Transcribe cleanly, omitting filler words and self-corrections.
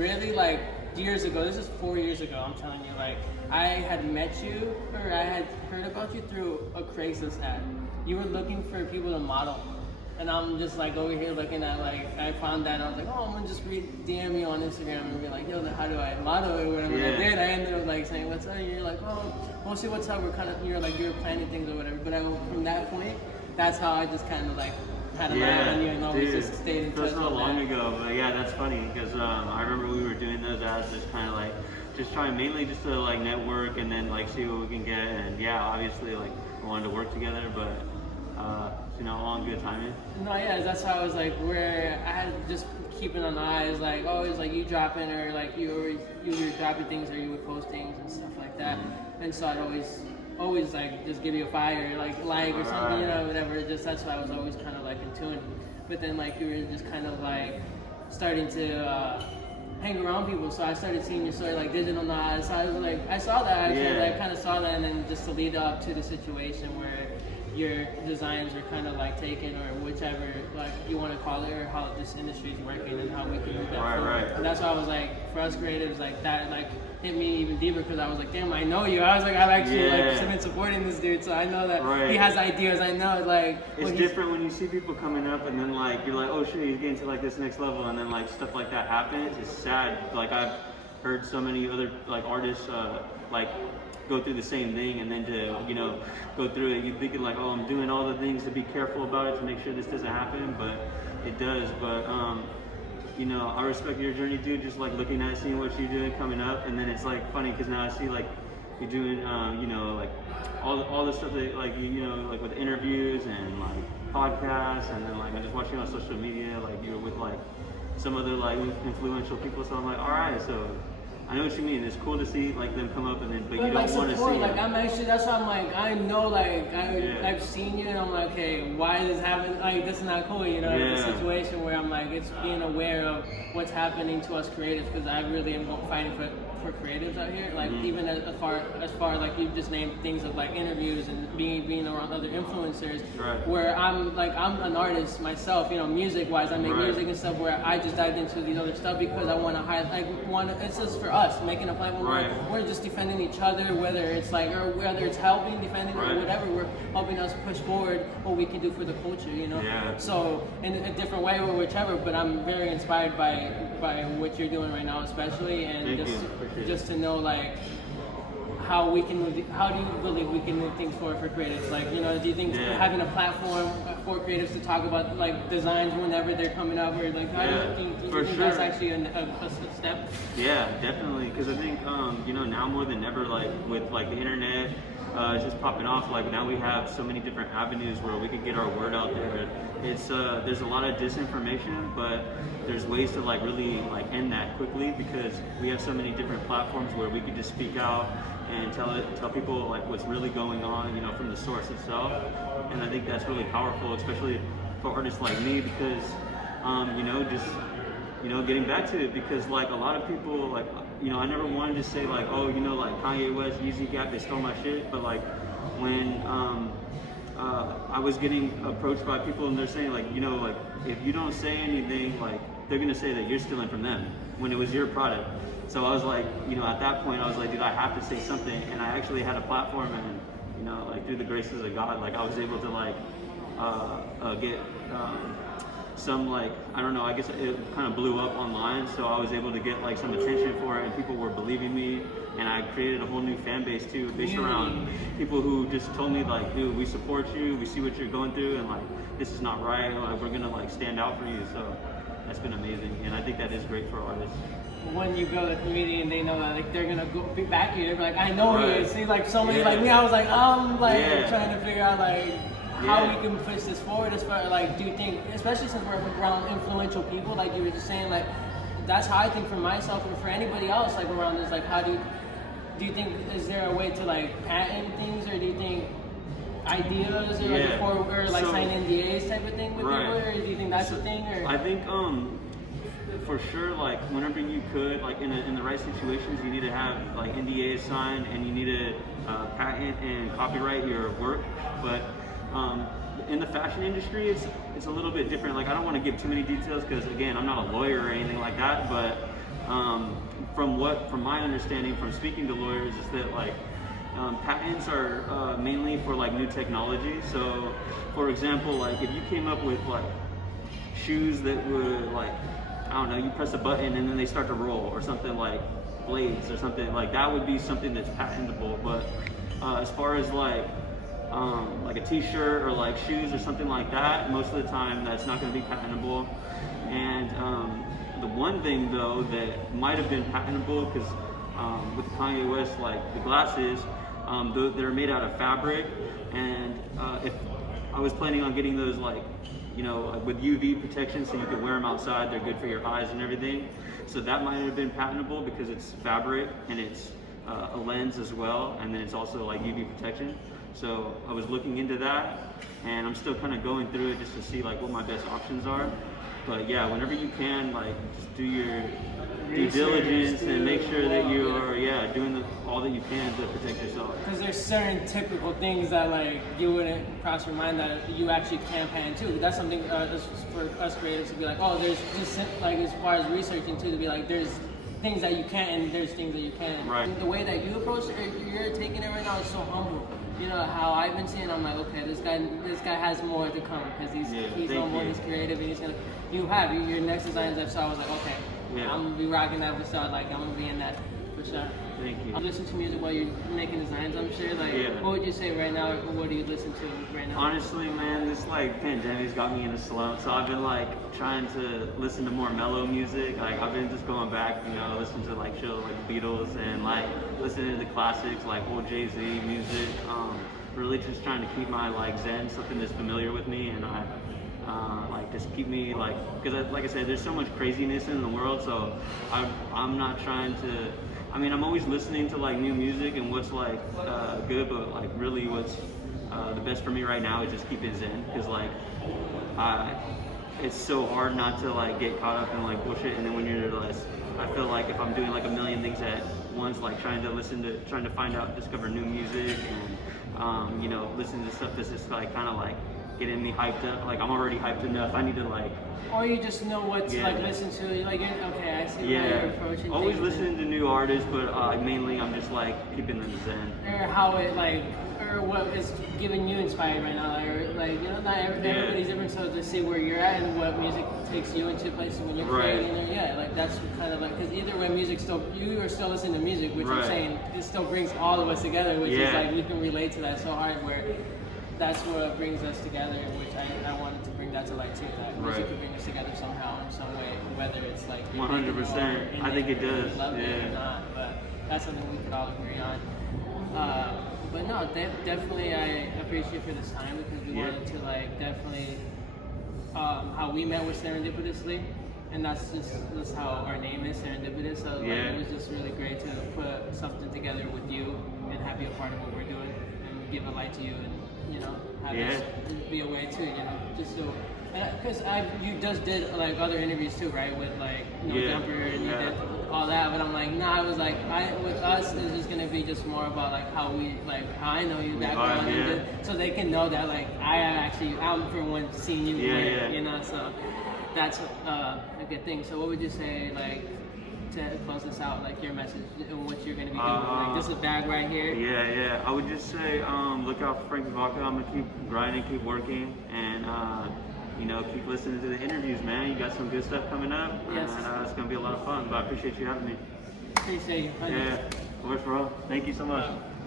really like years ago. This is 4 years ago. I'm telling you, like I had met you, or I had heard about you through a Craigslist ad. You were looking for people to model, and I'm just like over here looking at like I found that and I was like, oh, I'm gonna just DM you on Instagram and be like, yo, how do I model it? When I did, I ended up like saying what's up. And you're like, oh, we'll see what's up. You're planning things or whatever. But from that point, that's how I just kind of like had an eye on you and always just stayed in touch. That's not long ago, but yeah, that's funny because I remember we were doing those ads, just kind of like just trying mainly just to like network and then like see what we can get. And yeah, obviously like we wanted to work together, but all in good timing. No, yeah, that's how I was like where I had just keeping an eye, like always like you dropping or like you were dropping things or you would post things and stuff like that. And so I'd always like just give you a fire like or something, whatever. Just that's why I was always kind of like in tune. But then like you were just kind of like starting to hang around people, so I started seeing your story like digital nods. So I was like, I saw that actually, like kind of saw that, and then just to lead up to the situation where your designs are kind of like taken, or whichever like you want to call it, or how this industry is working and how we can move that forward. Right. And that's why I was like, for us creatives, like that like hit me even deeper because I was like, damn, I know you. I was like, I've actually like been supporting this dude, so I know that he has ideas. I know like it's different when you see people coming up and then like you're like, oh shit, he's getting to like this next level, and then like stuff like that happens. It's sad. Like I've heard so many other like artists like go through the same thing, and then to go through it, you thinking like, oh, I'm doing all the things to be careful about it to make sure this doesn't happen, but it does. But I respect your journey, dude. Just like looking at seeing what you're doing coming up, and then it's like funny because now I see like you're doing like all the stuff that like like with interviews and like podcasts, and then like I just watching on social media, like you're with like some other like influential people. So I'm like, all right, so I know what you mean. It's cool to see like them come up, and then but you don't want to see like I'm actually, that's why I'm like, I know like I've seen you and I'm like, okay, why is this happening? Like this is not cool, the situation where I'm like, it's being aware of what's happening to us creatives, because I really am fighting for creatives out here. Like even as far like you just named things of like interviews and being around other influencers, where I'm an artist myself, music wise, I make music and stuff, where I just dived into these other stuff because I want to highlight it's just for us making a platform where we're just defending each other, whether it's like, or whether it's helping defending or whatever, we're helping us push forward what we can do for the culture, so in a different way or whichever. But I'm very inspired by what you're doing right now, especially, and just to know like how do you believe we can move things forward for creatives? Like, do you think having a platform for creatives to talk about like designs whenever they're coming up, or like how do you think that's actually a step? Yeah, definitely, because I think now more than ever, like with like the internet it's just popping off, like now we have so many different avenues where we can get our word out there. It's there's a lot of disinformation, but there's ways to like really like end that quickly, because we have so many different platforms where we can just speak out and tell people like what's really going on, from the source itself. And I think that's really powerful, especially for artists like me, because getting back to it, because like a lot of people like I never wanted to say like, oh, like Kanye West, Yeezy Gap, they stole my shit, but like when I was getting approached by people and they're saying like, like if you don't say anything, like they're gonna say that you're stealing from them when it was your product. So I was like, at that point I was like, dude, I have to say something. And I actually had a platform, and like through the graces of God, like I was able to like get some, like, I don't know, I guess it kind of blew up online, so I was able to get like some attention for it, and people were believing me, and I created a whole new fan base too, based around people who just told me like, dude, we support you, we see what you're going through, and like this is not right, like we're gonna like stand out for you. So that's been amazing, and I think that is great for artists. When you build a community and they know that like they're gonna go back here, like I know you. See, like somebody like me, I was like, trying to figure out like how we can push this forward. As far like, do you think, especially since we're around influential people, like you were just saying, like that's how I think for myself and for anybody else, like around this, like how do you think, is there a way to like patent things, or do you think ideas, or like sign NDAs type of thing with people, or do you think that's the thing? Or I think for sure, like whenever you could, like in the right situations, you need to have like NDAs signed, and you need to patent and copyright your work. But in the fashion industry, it's a little bit different. Like I don't want to give too many details because again, I'm not a lawyer or anything like that. But from my understanding from speaking to lawyers is that like patents are mainly for like new technology. So, for example, like if you came up with like shoes that would like, I don't know, you press a button and then they start to roll or something, like blades or something like that, would be something that's patentable. But as far as like a t-shirt or like shoes or something like that, most of the time that's not going to be patentable. And the one thing though that might have been patentable, because with Kanye West, like the glasses, they're made out of fabric, and if I was planning on getting those, like, you know, with UV protection, so you can wear them outside, they're good for your eyes and everything. So that might have been patentable because it's fabric and it's a lens as well, and then it's also like UV protection. So I was looking into that, and I'm still kind of going through it just to see like what my best options are. But yeah, whenever you can, like, just do your due diligence and make sure that you are, doing all that you can to protect yourself. Because there's certain typical things that like you wouldn't cross your mind that you actually can patent too. That's something for us creatives to be like, oh, there's just like, as far as researching too, to be like, there's things that you can't and there's things that you can. Right. And the way that you approach it, you're taking it right now is so humble. You know how I've been seeing. I'm like, okay, this guy has more to come because he's humble, he's creative, and he's gonna. You have your next designs I saw. I was like, okay, I'm gonna be rocking that for sure. Like, I'm gonna be in that for sure. Thank you. You listen to music while you're making designs, I'm sure. Like, what would you say right now? What do you listen to right now? Honestly, man, this like pandemic's got me in a slump. So I've been like trying to listen to more mellow music. Like I've been just going back, you know, listening to like chill, like the Beatles, and like listening to the classics, like old Jay-Z music. Really just trying to keep my like zen, something that's familiar with me, and like just keep me like, because like I said, there's so much craziness in the world. So I'm not trying to. I mean, I'm always listening to like new music and what's like good, but like really what's the best for me right now is just keep it zen, because like it's so hard not to like get caught up in like bullshit, and then when you're less, I feel like if I'm doing like a million things at once, like trying to find out, discover new music, and you know, listen to stuff that's just like kind of like getting me hyped up. Like I'm already hyped enough. I need to like. Or you just know what to like listen to. You're like, okay, I see how you're approaching. Always listening to new artists, but mainly I'm just like keeping them zen. Or how it like, or what is giving you inspired right now, like you know, not everybody's different. So to see where you're at and what music takes you into places when you're creating, like that's kind of like, because either way, you are still listening to music, which I'm saying it still brings all of us together, which is like we can relate to that so hard where. That's what brings us together, which I wanted to bring that to light too. That music could bring us together somehow in some way, whether it's like 100%. I think it does. Love it or not, but that's something we could all agree on. But no, definitely I appreciate you for this time, because we wanted to like definitely how we met with Serendipitously, and that's how our name is, Serendipitous. So like, it was just really great to put something together with you and have you a part of what we're doing and give a light to you, and you know, have this be a way too, you know, just so, because you just did like other interviews too, right, with like No Jumper, and you did all that, but I'm like, nah, I was like, with us, it's just gonna be just more about like how I know you background, and so they can know that like I'm for one seeing you, you know, so that's a good thing. So what would you say, like, to close this out, like your message and what you're going to be doing? Like, this is a bag right here. I would just say, look out for Franky Baca. I'm gonna keep grinding, keep working, and you know, keep listening to the interviews, man. You got some good stuff coming up, and it's gonna be a lot of fun. But I appreciate you having me. Appreciate you. Of course, bro. Thank you so much.